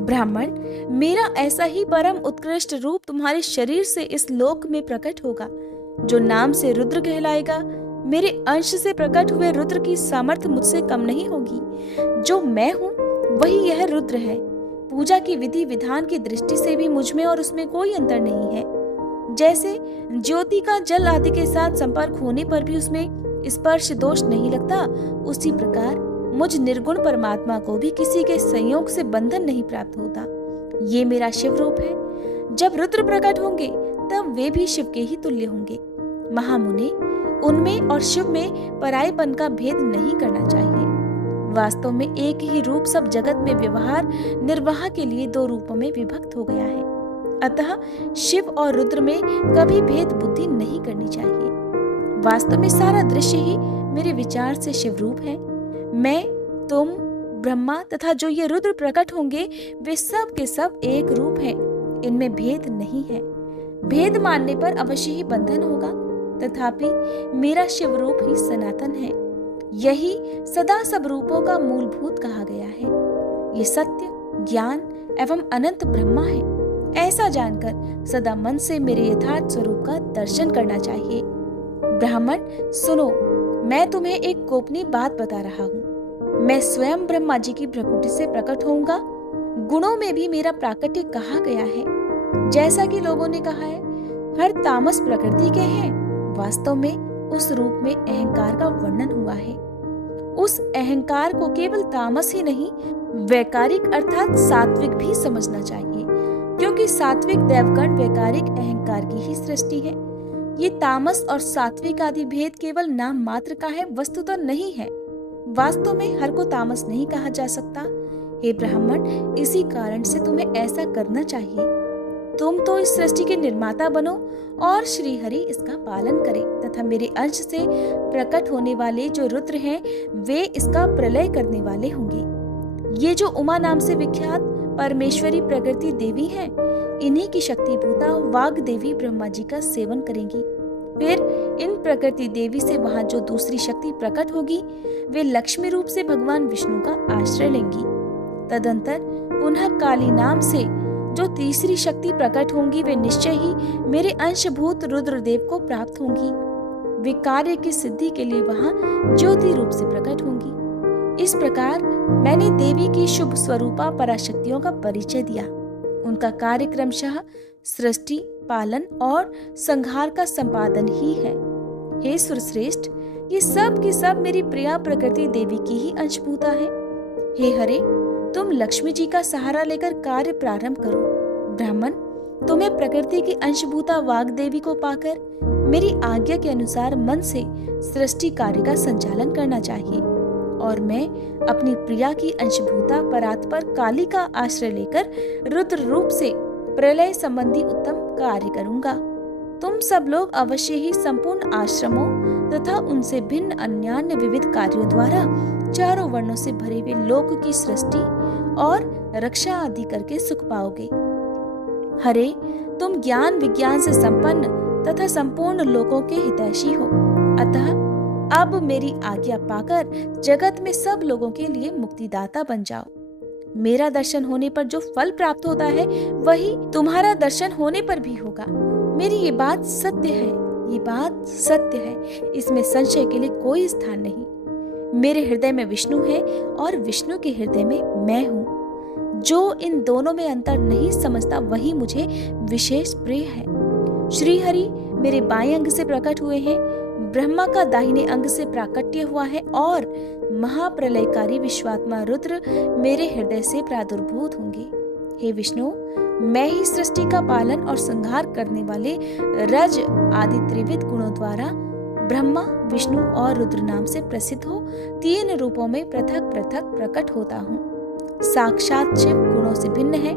ब्राह्मण, मेरा ऐसा ही परम उत्कृष्ट रूप तुम्हारे शरीर से इस लोक में प्रकट होगा, जो नाम से रुद्र कहलाएगा। मेरे अंश से प्रकट हुए रुद्र की सामर्थ्य मुझसे कम नहीं होगी। जो मैं हूँ वही यह रुद्र है। पूजा की विधि विधान की दृष्टि से भी मुझ में और उसमें कोई अंतर नहीं है। जैसे ज्योति का जल आदि के साथ संपर्क होने पर भी उसमें स्पर्श दोष नहीं लगता, उसी प्रकार मुझ निर्गुण परमात्मा को भी किसी के संयोग से बंधन नहीं प्राप्त होता। ये मेरा शिव रूप है। जब रुद्र प्रकट होंगे तब वे भी शिव के ही तुल्य होंगे। महामुने, उनमें और शिव में परायपन का भेद नहीं करना चाहिए। वास्तव में एक ही रूप सब जगत में व्यवहार निर्वाह के लिए दो रूपों में विभक्त हो गया है। अतः शिव और रुद्र में कभी भेद बुद्धि नहीं करनी चाहिए। वास्तव में सारा दृश्य ही मेरे विचार से शिव रूप है। मैं, तुम, ब्रह्मा तथा जो ये रुद्र प्रकट होंगे वे सब के सब एक रूप हैं। इनमें भेद नहीं है। भेद मानने पर अवश्य ही बंधन होगा, तथापि मेरा शिव रूप ही सनातन है। यही सदा सब रूपों का मूलभूत कहा गया है। ये सत्य, ज्ञान एवं अनंत ब्रह्मा है। ऐसा जानकर सदा मन से मेरे यथार्थ स्वरूप का दर्शन करना चाहिए। ब्राह्मण सुनो, मैं तुम्हें एक गोपनीय बात बता रहा हूँ। मैं स्वयं ब्रह्मा जी की प्रकृति से प्रकट होऊंगा। गुणों में भी मेरा प्राकट्य कहा गया है। जैसा कि लोगों ने कहा है, हर तामस प्रकृति के हैं, वास्तव में उस रूप में अहंकार का वर्णन हुआ है। उस अहंकार को केवल तामस ही नहीं, वैकारिक अर्थात सात्विक भी समझना चाहिए, क्योंकि सात्विक देवगण वैकारिक अहंकार की ही सृष्टि है। ये तामस और सात्विक आदि भेद केवल नाम मात्र का है, वस्तुतः नहीं है। वास्तव में हर को तामस नहीं कहा जा सकता। हे ब्राह्मण, इसी कारण से तुम्हें ऐसा करना चाहिए। तुम तो इस सृष्टि के निर्माता बनो और श्री हरि इसका पालन करे तथा मेरे अंश से प्रकट होने वाले जो रुद्र हैं वे इसका प्रलय करने वाले होंगे। ये जो उमा नाम से विख्यात परमेश्वरी प्रकृति देवी हैं, इन्हीं की शक्तिभूता वाग देवी ब्रह्मा जी का सेवन करेंगी। फिर इन प्रकृति देवी से वहां जो दूसरी शक्ति प्रकट होगी वे लक्ष्मी रूप से भगवान विष्णु का आश्रय लेंगी। तदंतर पुनः काली नाम से जो तीसरी शक्ति प्रकट होंगी वे निश्चय ही मेरे अंशभूत रुद्रदेव को प्राप्त होंगी। वे कार्य की सिद्धि के लिए वहां ज्योति रूप से प्रकट होंगी। इस प्रकार मैंने देवी की शुभ स्वरूपा पराशक्तियों का परिचय दिया। उनका कार्य क्रमशः सृष्टि, पालन और संहार का संपादन ही है। हे सुरश्रेष्ठ, ये सब की सब मेरी प्रिया प्रकृति देवी की ही अंशभूता है। हे हरे, तुम लक्ष्मी जी का सहारा लेकर कार्य प्रारंभ करो। ब्राह्मण, तुम्हें प्रकृति की अंशभूता वाग देवी को पाकर मेरी आज्ञा के अनुसार मन से सृष्टि कार्य का संचालन करना चाहिए और मैं अपनी प्रिया की अंशभूता परात्पर काली का आश्रय लेकर रुद्र रूप से प्रलय संबंधी उत्तम कार्य करूंगा। तुम सब लोग अवश्य ही संपूर्ण आश्रमों तथा उनसे भिन्न अन्यान्य विविध कार्यों द्वारा चारों वर्णों से भरे हुए लोक की सृष्टि और रक्षा आदि करके सुख पाओगे। हरे, तुम ज्ञान विज्ञान से संपन्न तथा संपूर्ण लोकों के हितैषी हो, अतः अब मेरी आज्ञा पाकर जगत में सब लोगों के लिए मुक्तिदाता बन जाओ। मेरा दर्शन होने पर जो फल प्राप्त होता है वही तुम्हारा दर्शन होने पर भी होगा। मेरी ये बात सत्य है, ये बात सत्य है, इसमें संशय के लिए कोई स्थान नहीं। मेरे हृदय में विष्णु है और विष्णु के हृदय में मैं हूँ। जो इन दोनों में अंतर नहीं समझता वही मुझे विशेष प्रिय है। श्री हरि मेरे बाएं अंग से प्रकट हुए हैं, ब्रह्मा का दाहिने अंग से प्राकट्य हुआ है और महाप्रलयकारी विश्वात्मा रुद्र मेरे हृदय से प्रादुर्भूत होंगे। हे विष्णु, मैं ही सृष्टि का पालन और संहार करने वाले रज आदि त्रिविध गुणों द्वारा ब्रह्मा, विष्णु और रुद्र नाम से प्रसिद्ध हो तीन रूपों में पृथक पृथक प्रकट होता हूँ। साक्षात शिव गुणों से भिन्न है,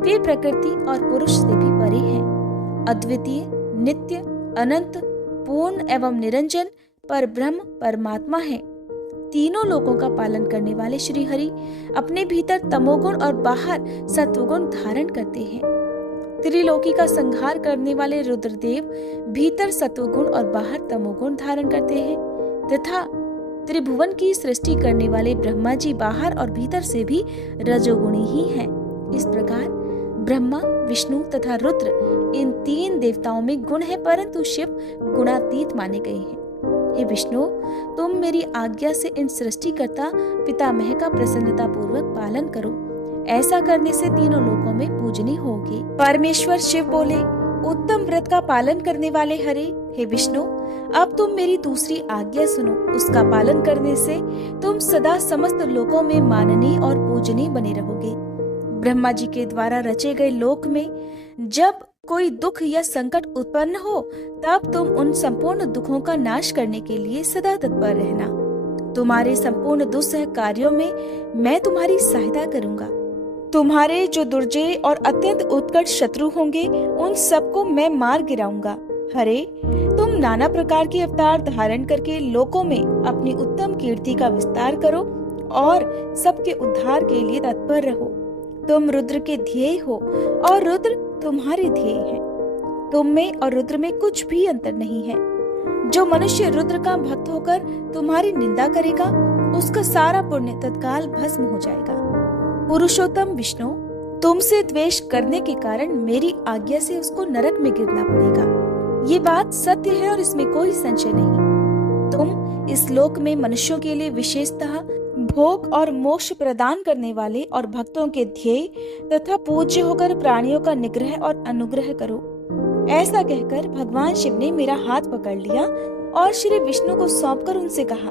वे प्रकृति और पुरुष से भी परे हैं। अद्वितीय, नित्य, अनंत, पूर्ण एवं निरंजन पर ब्रह्म परमात्मा है। तीनों लोकों का पालन करने वाले श्री हरि अपने भीतर तमोगुण और बाहर सत्वगुण धारण करते हैं। त्रिलोकी का संहार करने वाले रुद्रदेव भीतर सत्वगुण और बाहर तमोगुण धारण करते हैं तथा त्रिभुवन की सृष्टि करने वाले ब्रह्मा जी बाहर और भीतर से भी रजोगुणी ही हैं। इस प्रकार ब्रह्मा, विष्णु तथा रुद्र इन तीन देवताओं में गुण है, परंतु शिव गुणातीत माने गए हैं। हे विष्णु, तुम मेरी आज्ञा से इन सृष्टिकर्ता पितामह का प्रसन्नता पूर्वक पालन करो। ऐसा करने से तीनों लोकों में पूजनीय होगे। परमेश्वर शिव बोले, उत्तम व्रत का पालन करने वाले हरे, हे विष्णु, अब तुम मेरी दूसरी आज्ञा सुनो। उसका पालन करने से तुम सदा समस्त लोकों में माननीय और पूजनीय बने रहोगे। ब्रह्मा जी के द्वारा रचे गए लोक में जब कोई दुख या संकट उत्पन्न हो तब तुम उन संपूर्ण दुखों का नाश करने के लिए सदा तत्पर रहना। तुम्हारे संपूर्ण दुस्सह कार्यों में मैं तुम्हारी सहायता करूंगा। तुम्हारे जो दुर्जय और अत्यंत उत्कट शत्रु होंगे उन सबको मैं मार गिराऊंगा। हरे, तुम नाना प्रकार के अवतार धारण करके लोकों में अपनी उत्तम कीर्ति का विस्तार करो और सबके उद्धार के लिए तत्पर रहो। तुम रुद्र के ध्येय हो और रुद्र तुम्हारे ध्येय है। तुम में और रुद्र में कुछ भी अंतर नहीं है। जो मनुष्य रुद्र का भक्त होकर तुम्हारी निंदा करेगा उसका सारा पुण्य तत्काल भस्म हो जाएगा। पुरुषोत्तम विष्णु, तुमसे द्वेष करने के कारण मेरी आज्ञा से उसको नरक में गिरना पड़ेगा। ये बात सत्य है और इसमें कोई संशय नहीं। तुम इस लोक में मनुष्यों के लिए विशेषतः भोग और मोक्ष प्रदान करने वाले और भक्तों के ध्येय तथा पूज्य होकर प्राणियों का निग्रह और अनुग्रह करो। ऐसा कहकर भगवान शिव ने मेरा हाथ पकड़ लिया और श्री विष्णु को सौंपकर उनसे कहा,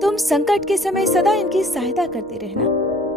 तुम संकट के समय सदा इनकी सहायता करते रहना।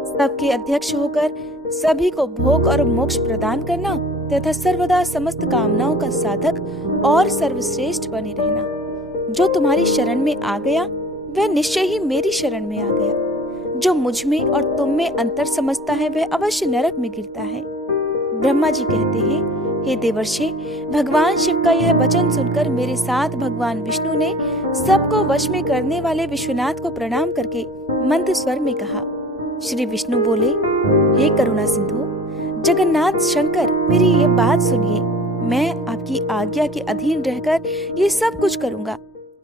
सबके अध्यक्ष होकर सभी को भोग और मोक्ष प्रदान करना तथा सर्वदा समस्त कामनाओं का साधक और सर्वश्रेष्ठ बने रहना। जो तुम्हारी शरण में आ गया वह निश्चय ही मेरी शरण में आ गया। जो मुझ में और तुम में अंतर समझता है वह अवश्य नरक में गिरता है। ब्रह्मा जी कहते हैं, हे देवर्षि, भगवान शिव का यह वचन सुनकर मेरे साथ भगवान विष्णु ने सबको वश में करने वाले विश्वनाथ को प्रणाम करके मंद स्वर में कहा। श्री विष्णु बोले, हे करुणा सिंधु जगन्नाथ शंकर, मेरी ये बात सुनिए। मैं आपकी आज्ञा के अधीन रहकर ये सब कुछ करूंगा।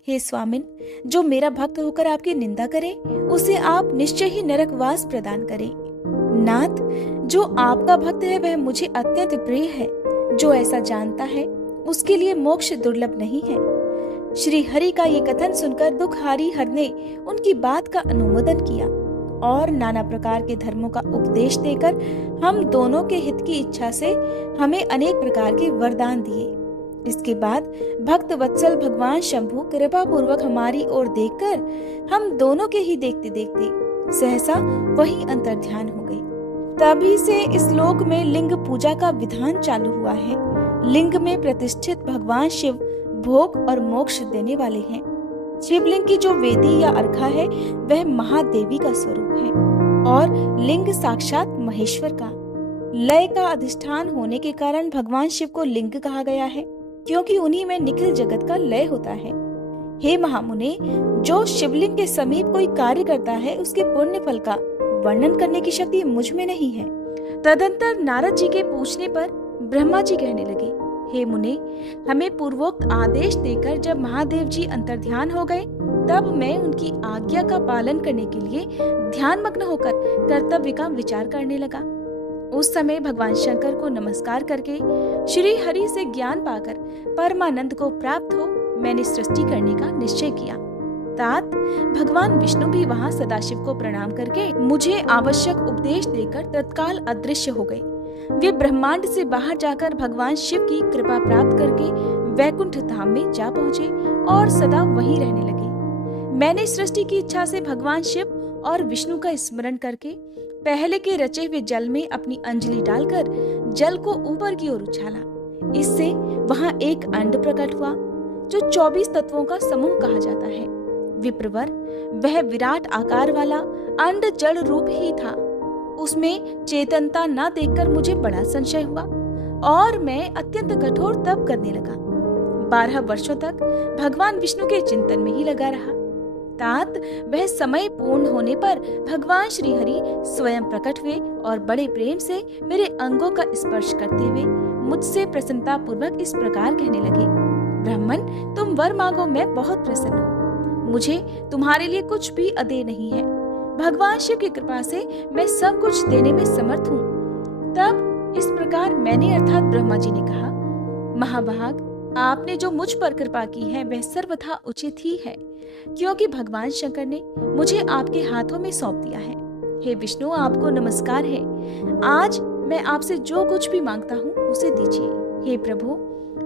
हे स्वामिन, जो मेरा भक्त होकर आपकी निंदा करे उसे आप निश्चय ही नरकवास प्रदान करें। नाथ, जो आपका भक्त है वह मुझे अत्यंत प्रिय है। जो ऐसा जानता है उसके लिए मोक्ष दुर्लभ नहीं है। श्री हरि का ये कथन सुनकर दुखहारी हर ने उनकी बात का अनुमोदन किया और नाना प्रकार के धर्मों का उपदेश देकर हम दोनों के हित की इच्छा से हमें अनेक प्रकार के वरदान दिए। इसके बाद भक्त वत्सल भगवान शंभु कृपा पूर्वक हमारी ओर देखकर हम दोनों के ही देखते देखते सहसा वही अंतर्ध्यान हो गई। तभी से इस लोक में लिंग पूजा का विधान चालू हुआ है। लिंग में प्रतिष्ठित भगवान शिव भोग और मोक्ष देने वाले हैं। शिवलिंग की जो वेदी या अर्घा है वह महादेवी का स्वरूप है और लिंग साक्षात महेश्वर का। लय का अधिष्ठान होने के कारण भगवान शिव को लिंग कहा गया है, क्योंकि उन्हीं में निखिल जगत का लय होता है। हे महामुने, जो शिवलिंग के समीप कोई कार्य करता है उसके पुण्य फल का वर्णन करने की शक्ति मुझ में नहीं है। तदंतर नारद जी के पूछने पर ब्रह्मा जी कहने लगे, हे मुने, हमें पूर्वोक्त आदेश देकर जब महादेव जी अंतर्ध्यान हो गए तब मैं उनकी आज्ञा का पालन करने के लिए ध्यान मग्न होकर कर्तव्य का विचार करने लगा। उस समय भगवान शंकर को नमस्कार करके श्री हरि से ज्ञान पाकर परमानंद को प्राप्त हो मैंने सृष्टि करने का निश्चय किया। तात भगवान विष्णु भी वहां सदाशिव को प्रणाम करके मुझे आवश्यक उपदेश देकर तत्काल अदृश्य हो गए। वे ब्रह्मांड से बाहर जाकर भगवान शिव की कृपा प्राप्त करके वैकुंठ धाम में जा पहुँचे और सदा वहीं रहने लगे। मैंने सृष्टि की इच्छा से भगवान शिव और विष्णु का स्मरण करके पहले के रचे हुए जल में अपनी अंजलि डालकर जल को ऊपर की ओर उछाला। इससे वहां एक अंड प्रकट हुआ जो 24 तत्वों का समूह कहा जाता है। विप्रवर, वह विराट आकार वाला अंड जड़ रूप ही था। उसमें चेतनता न देखकर मुझे बड़ा संशय हुआ और मैं अत्यंत कठोर तप करने लगा। 12 वर्षों तक भगवान विष्णु के चिंतन में ही लगा रहा। तात वह समय पूर्ण होने पर भगवान श्री हरि स्वयं प्रकट हुए और बड़े प्रेम से मेरे अंगों का स्पर्श करते हुए मुझसे प्रसन्नता पूर्वक इस प्रकार कहने लगे, ब्राह्मण, तुम वर मांगो, मैं बहुत प्रसन्न हूँ। मुझे तुम्हारे लिए कुछ भी अदेय नहीं है। भगवान शिव की कृपा से मैं सब कुछ देने में समर्थ हूँ। तब इस प्रकार मैंने अर्थात ब्रह्मा जी ने कहा, महाभाग, आपने जो मुझ पर कृपा की है वह सर्वथा उचित ही है, क्योंकि भगवान शंकर ने मुझे आपके हाथों में सौंप दिया है। हे विष्णु, आपको नमस्कार है। आज मैं आपसे जो कुछ भी मांगता हूँ उसे दीजिए। हे प्रभु,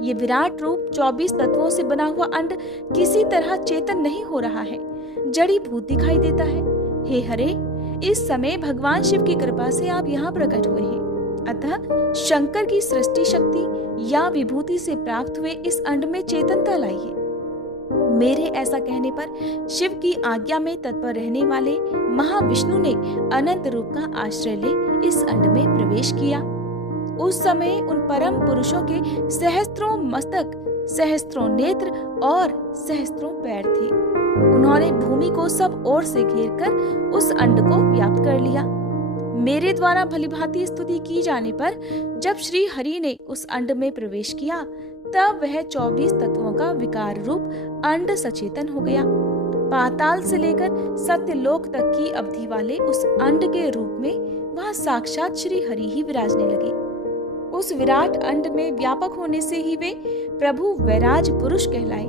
ये विराट रूप 24 तत्वों से बना हुआ अंड किसी तरह चेतन नहीं हो रहा है, जड़ी भूत दिखाई देता है। हे हरे, इस समय भगवान शिव की कृपा से आप यहाँ प्रकट हुए हैं, अतः शंकर की सृष्टि शक्ति या विभूति से प्राप्त हुए इस अंड में चेतनता लाइए। मेरे ऐसा कहने पर शिव की आज्ञा में तत्पर रहने वाले महाविष्णु ने अनंत रूप का आश्रय ले इस अंड में प्रवेश किया। उस समय उन परम पुरुषों के सहस्त्रों मस्तक, सहस्त्रों नेत्र और सहस्त्रों पैर थे। उन्होंने भूमि को सब ओर से घेरकर उस अंड को व्याप्त कर लिया। मेरे द्वारा भलीभांति स्तुति की जाने पर जब श्री हरि ने उस अंड में प्रवेश किया तब वह 24 तत्वों का विकार रूप अंड सचेतन हो गया। पाताल से लेकर सत्यलोक तक की अवधि वाले उस अंड के रूप में वह साक्षात श्री हरि ही विराजने लगे। उस विराट अंड में व्यापक होने से ही वे प्रभु वैराज पुरुष कहलाए।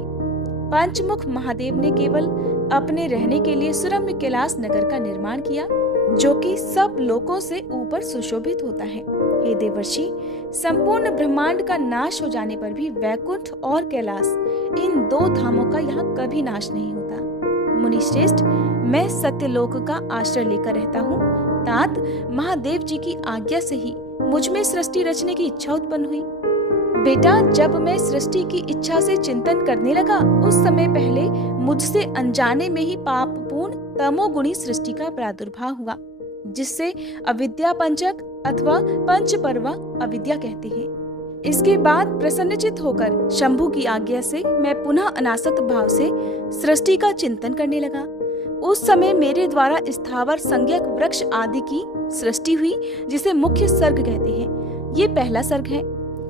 पंचमुख महादेव ने केवल अपने रहने के लिए सुरम्य कैलाश नगर का निर्माण किया, जो कि सब लोकों से ऊपर सुशोभित होता है। हे देवर्षि, संपूर्ण ब्रह्मांड का नाश हो जाने पर भी वैकुंठ और कैलाश, इन 2 धामों का यहाँ कभी नाश नहीं होता। मुनि श्रेष्ठ, मैं सत्यलोक का आश्रय लेकर रहता हूँ। तात महादेव जी की आज्ञा से ही मुझ में सृष्टि रचने की इच्छा उत्पन्न हुई। बेटा, जब मैं सृष्टि की इच्छा से चिंतन करने लगा उस समय पहले मुझसे अनजाने में ही पापपूर्ण तमोगुणी सृष्टि का प्रादुर्भाव हुआ, जिससे अविद्या पंचक अथवा पंचपर्वा अविद्या कहते हैं। इसके बाद प्रसन्नचित होकर शंभु की आज्ञा से मैं पुनः अनासक्त भाव से सृष्टि का चिंतन करने लगा। उस समय मेरे द्वारा स्थावर संज्ञक वृक्ष आदि की सृष्टि हुई जिसे मुख्य सर्ग कहते हैं। ये पहला सर्ग है।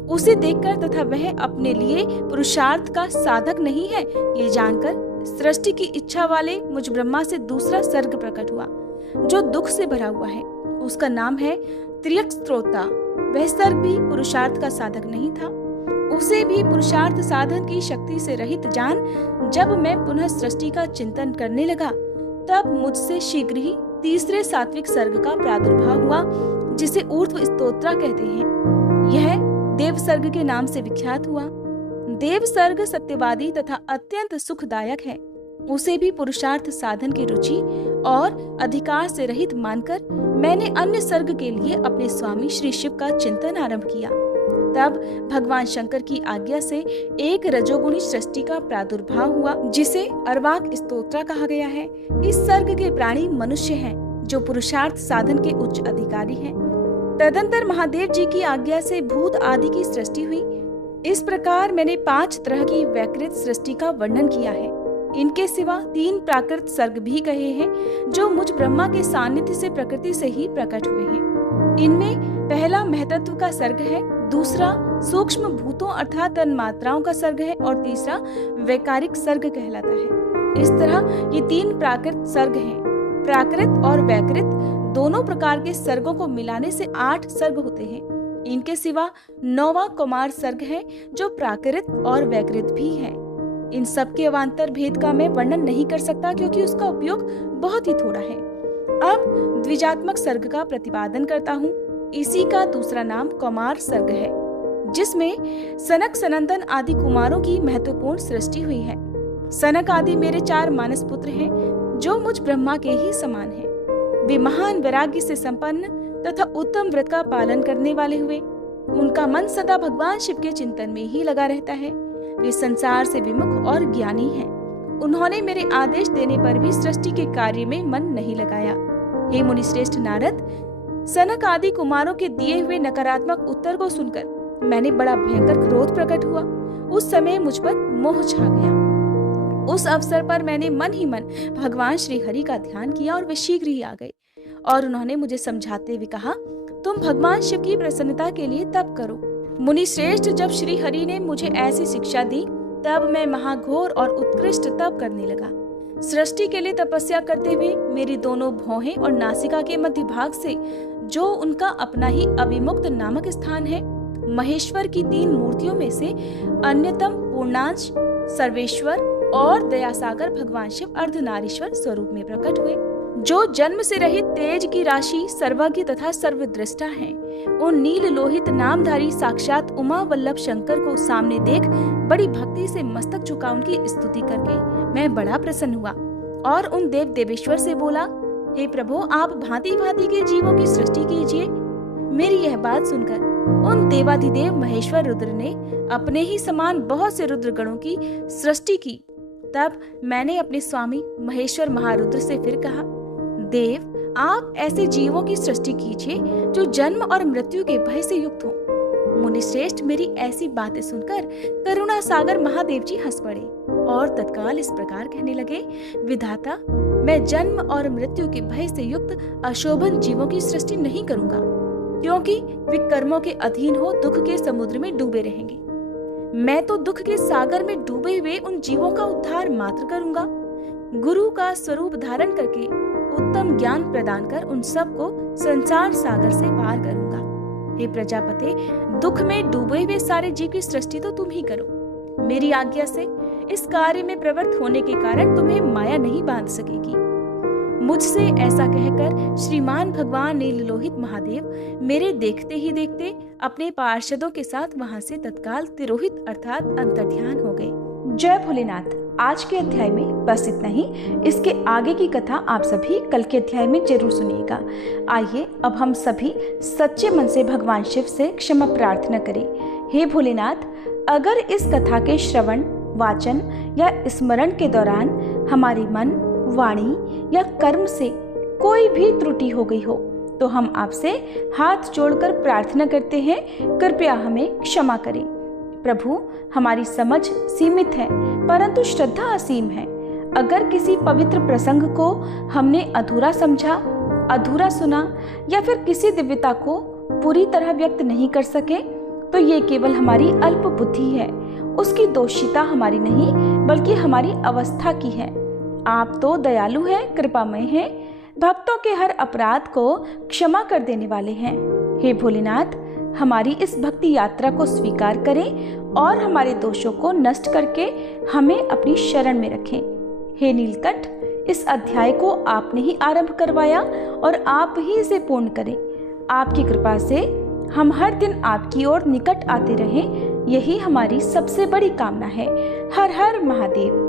उसे देखकर तथा वह अपने लिए पुरुषार्थ का साधक नहीं है, ये जानकर सृष्टि की इच्छा वाले मुझ ब्रह्मा से दूसरा सर्ग प्रकट हुआ जो दुख से भरा हुआ है। उसका नाम है त्र्यक्स्त्रोता। वह सर्ग भी पुरुषार्थ का साधक नहीं था। उसे भी पुरुषार्थ साधन की शक्ति से रहित जान जब मैं पुनः सृष्टि का चिंतन करने लगा तब मुझसे शीघ्र ही तीसरे सात्विक सर्ग का प्रादुर्भाव हुआ जिसे ऊर्ध्व स्तोत्रा कहते हैं। यह देव सर्ग के नाम से विख्यात हुआ। देव सर्ग सत्यवादी तथा अत्यंत सुखदायक है। उसे भी पुरुषार्थ साधन की रुचि और अधिकार से रहित मानकर मैंने अन्य सर्ग के लिए अपने स्वामी श्री शिव का चिंतन आरंभ किया। तब भगवान शंकर की आज्ञा से एक रजोगुणी सृष्टि का प्रादुर्भाव हुआ जिसे अर्वाक स्तोत्रा कहा गया है। इस सर्ग के प्राणी मनुष्य हैं जो पुरुषार्थ साधन के उच्च अधिकारी हैं। तदंतर महादेव जी की आज्ञा से भूत आदि की सृष्टि हुई। इस प्रकार मैंने 5 तरह की वैकृत सृष्टि का वर्णन किया है। इनके सिवा 3 प्राकृत सर्ग भी कहे हैं जो मुझ ब्रह्मा के सानिध्य से प्रकृति से ही प्रकट हुए हैं। इनमें पहला महतत्व का सर्ग है, दूसरा सूक्ष्म भूतों अर्थात तन्मात्राओं का सर्ग है और तीसरा वैकारिक सर्ग कहलाता है। इस तरह ये 3 प्राकृत सर्ग हैं। प्राकृत और वैकृत दोनों प्रकार के सर्गों को मिलाने से 8 सर्ग होते हैं। इनके सिवा 9वां कुमार सर्ग है जो प्राकृत और वैकृत भी है। इन सब के अवान्तर भेद का मैं वर्णन नहीं कर सकता क्योंकि उसका उपयोग बहुत ही थोड़ा है। अब द्विजात्मक सर्ग का प्रतिपादन करता हूँ। इसी का दूसरा नाम कुमार सर्ग है जिसमें सनक सनंदन आदि कुमारों की महत्वपूर्ण सृष्टि हुई है। सनक आदि मेरे 4 मानस पुत्र हैं जो मुझ ब्रह्मा के ही समान हैं। वे महान वैराग्य से संपन्न तथा उत्तम व्रत का पालन करने वाले हुए। उनका मन सदा भगवान शिव के चिंतन में ही लगा रहता है। वे संसार से विमुख और ज्ञानी हैं। उन्होंने मेरे आदेश देने पर भी सृष्टि के कार्य में मन नहीं लगाया। हे मुनि श्रेष्ठ नारद, सनक आदि कुमारों के दिए हुए नकारात्मक उत्तर को सुनकर मैंने बड़ा भयंकर क्रोध प्रकट हुआ। उस समय मुझ पर मोह छा गया। उस अवसर पर मैंने मन ही मन भगवान श्री हरि का ध्यान किया और वे शीघ्र ही आ गए और उन्होंने मुझे समझाते हुए कहा, तुम भगवान शिव की प्रसन्नता के लिए तप करो। मुनि श्रेष्ठ, जब श्री हरि ने मुझे ऐसी शिक्षा दी तब मैं महाघोर और उत्कृष्ट तप करने लगा। सृष्टि के लिए तपस्या करते हुए मेरी दोनों भौहें और नासिका के मध्य भाग से जो उनका अपना ही अविमुक्त नामक स्थान है, महेश्वर की 3 मूर्तियों में से अन्यतम पूर्णांश सर्वेश्वर और दयासागर भगवान शिव अर्धनारीश्वर स्वरूप में प्रकट हुए, जो जन्म से रहित तेज की राशि, सर्वज्ञ तथा सर्वद्रष्टा हैं। उन नील लोहित नामधारी साक्षात उमा वल्लभ शंकर को सामने देख बड़ी भक्ति से मस्तक झुका उनकी स्तुति करके मैं बड़ा प्रसन्न हुआ और उन देव देवेश्वर से बोला, हे प्रभु, आप भांति भांति के जीवों की सृष्टि कीजिए। मेरी यह बात सुनकर उन देवाधिदेव महेश्वर रुद्र ने अपने ही समान बहुत से रुद्र गणों की सृष्टि की। तब मैंने अपने स्वामी महेश्वर महारुद्र से फिर कहा, देव, आप ऐसे जीवों की सृष्टि कीजिए जो जन्म और मृत्यु के भय से युक्त हो। मुनि श्रेष्ठ, मेरी ऐसी बातें सुनकर करुणा सागर महादेव जी हंस पड़े और तत्काल इस प्रकार कहने लगे, विधाता, मैं जन्म और मृत्यु के भय से युक्त अशोभन जीवों की सृष्टि नहीं करूंगा, क्योंकि वे कर्मों के अधीन हो दुख के समुद्र में डूबे रहेंगे। मैं तो दुख के सागर में डूबे हुए उन जीवों का उद्धार मात्र करूंगा। गुरु का स्वरूप धारण करके उत्तम ज्ञान प्रदान कर उन सबको संसार सागर से पार करूंगा। हे प्रजापते, दुख में डूबे हुए सारे जीव की सृष्टि तो तुम ही करो। मेरी आज्ञा से इस कार्य में प्रवृत्त होने के कारण तुम्हें माया नहीं बांध सकेगी। मुझसे ऐसा कहकर श्रीमान भगवान नीललोहित महादेव मेरे देखते ही देखते अपने पार्षदों के साथ वहां से तत्काल तिरोहित अर्थात अंतर्ध्यान हो गए। जय भोलेनाथ। आज के अध्याय में बस इतना ही। इसके आगे की कथा आप सभी कल के अध्याय में जरूर सुनिएगा। आइए अब हम सभी सच्चे मन से भगवान शिव से क्षमा प्रार्थना करें। हे भोलेनाथ, अगर इस कथा के श्रवण, वाचन या स्मरण के दौरान हमारी मन, वाणी या कर्म से कोई भी त्रुटि हो गई हो तो हम आपसे हाथ जोड़कर प्रार्थना करते हैं, कृपया हमें क्षमा करें। प्रभु, हमारी समझ सीमित है परंतु श्रद्धा असीम है। अगर किसी पवित्र प्रसंग को हमने अधूरा समझा, अधूरा सुना या फिर किसी दिव्यता को पूरी तरह व्यक्त नहीं कर सके तो ये केवल हमारी अल्प बुद्धि है। उसकी दोषिता हमारी नहीं बल्कि हमारी अवस्था की है। आप तो दयालु हैं, कृपामय हैं, भक्तों के हर अपराध को क्षमा कर देने वाले हैं। हे भोलेनाथ, हमारी इस भक्ति यात्रा को स्वीकार करें और हमारे दोषों को नष्ट करके हमें अपनी शरण में रखें। हे नीलकंठ, इस अध्याय को आपने ही आरंभ करवाया और आप ही इसे पूर्ण करें। आपकी कृपा से हम हर दिन आपकी ओर निकट आते रहें, यही हमारी सबसे बड़ी कामना है। हर हर महादेव।